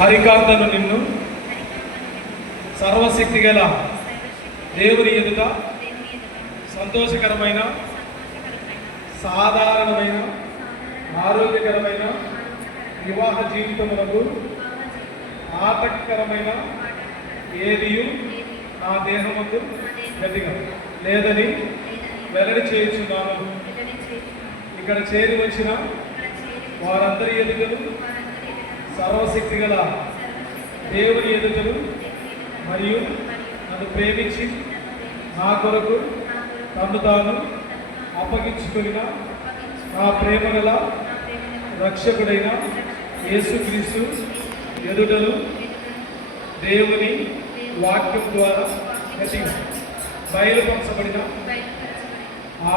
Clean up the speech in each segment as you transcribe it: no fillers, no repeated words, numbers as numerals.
హరికాంతను నిన్ను సర్వశక్తి గల దేవుని ఎదుట సంతోషకరమైన సాధారణమైన ఆరోగ్యకరమైన వివాహ జీవితములకు ఆటంకకరమైన ఏదియు నా దేహముకు గట్టిగా లేదని వెల్లడి చేయుచున్నాను. ఇక్కడ చేరి వచ్చిన వారందరి ఎదుటను సర్వశక్తి గల దేవుని ఎదుటను మరియు నన్ను ప్రేమించి నా కొరకు తను తాను అప్పగించుకున్న నా ప్రేమ గల రక్షకుడైన యేసుక్రీస్తు ఎదుటను దేవుని వాక్యం ద్వారా బయలుపరచబడిన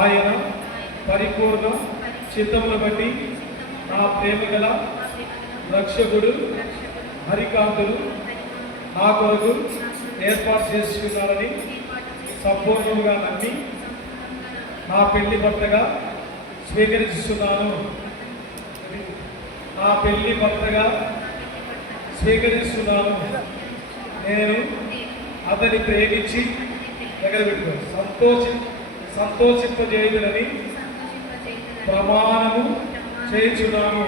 ఆయన పరిపూర్ణ చిత్తమును బట్టి నా ప్రేమ గల రక్షకుడు హరికాంతులు నా కొరకు ఏర్పాటు చేసుకున్నారని సంపూర్ణంగా నమ్మి నా పెళ్లి భర్తగా స్వీకరిస్తున్నాను. నా పెళ్లి భర్తగా స్వీకరిస్తున్నాను. నేను అతని ప్రేమించి దగ్గర పెట్టుకో సంతోషింపజేయులని ప్రమాణము చేయుచున్నాను.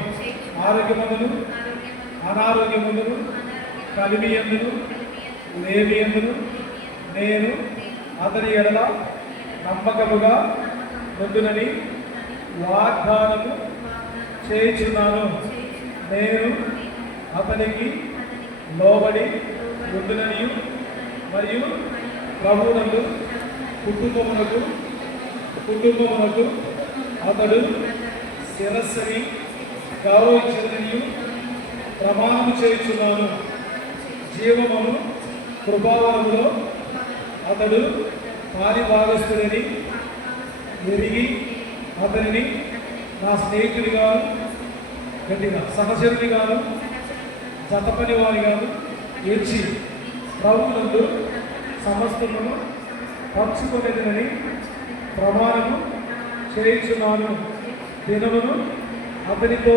ఆరోగ్యమందును అనారోగ్యమందును కలిమి యందును లేమి యందును నేను అతని ఎడల నమ్మకముగా ఉండునని వాగ్దానము చేయుచున్నాను. నేను అతనికి లోబడి ఉండునని మరియు ప్రభువునందు కుటుంబమునకు అతడు శిరస్సుని గౌరవించదని ప్రమాణము చేయుచున్నాను. జీవమును కృపావరములో అతడు పాలిభాగస్తుడని ఎరిగి అతనిని నా స్నేహితుడిగాను గట్టిగా సహచరునిగాను జతపని వారిగాను ఏడ్చి ప్రభువునందు సమస్తమును పంచుకొనేదని ప్రమాణము చేయుచున్నాను. దినమును అతనితో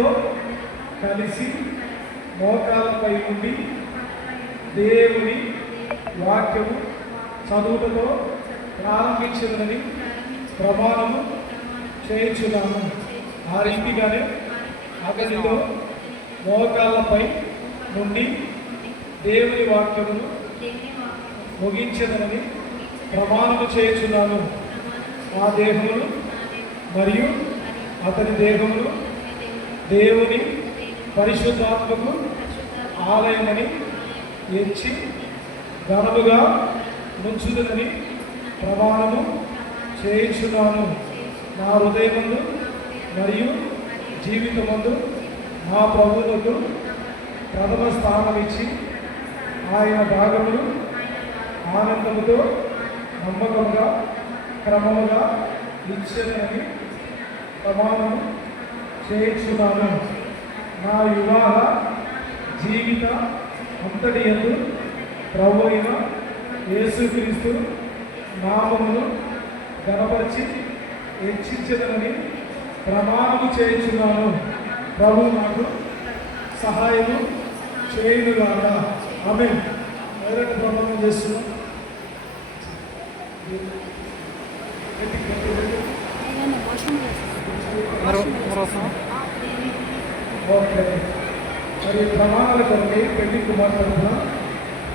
కలిసి మోకాలపై ఉండి దేవుని వాక్యము చదువుటతో ప్రారంభించదని ప్రమాణము చేయుచున్నాను. ఆ రీతిగానే అతనితో మోకాళ్ళపై నుండి దేవుని వాక్యమును ముగించదనని ప్రమాణము చేయుచున్నాను. ఆ దేహమును మరియు అతని దేహమును దేవుని పరిశుద్ధాత్మకు ఆలయమని ఎంచి ఘనముగా నుంచుదనని ప్రమాణము చేయుచున్నాను. నా హృదయమందు మరియు జీవితమందు నా ప్రభువులకు ప్రథమ స్థానమిచ్చి ఆయన భాగములు ఆనందముతో నమ్మకంగా క్రమముగా ఇచ్చేదని ప్రమాణము చేయుచున్నాను. నా వివాహ జీవిత అంతటి యందు ప్రభు అయిన యేసుక్రీస్తు నామమును గణపరిచి హెచ్చించదనని ప్రమాణము చేయుచున్నాను. ప్రభు నాకు సహాయము చేయునుగాక. ఆమేన్. ఎవరైనా ప్రమాణం చేస్తున్నాం? ఓకే. మరి ప్రమాణాల కొరకై పెళ్లి కుమార్ తరఫున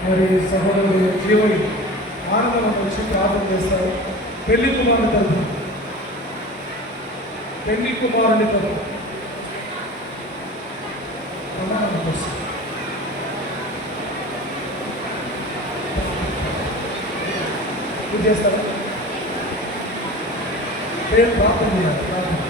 మరి సహోదరుడు జీవని ఆనందం వచ్చి ప్రార్థన చేస్తారు. పెళ్లి కుమారుని తరఫున పెళ్లి కుమారుని తరఫున ప్రమాణం కోసం చేస్తారా? పేరు ప్రార్థన చేయాలి.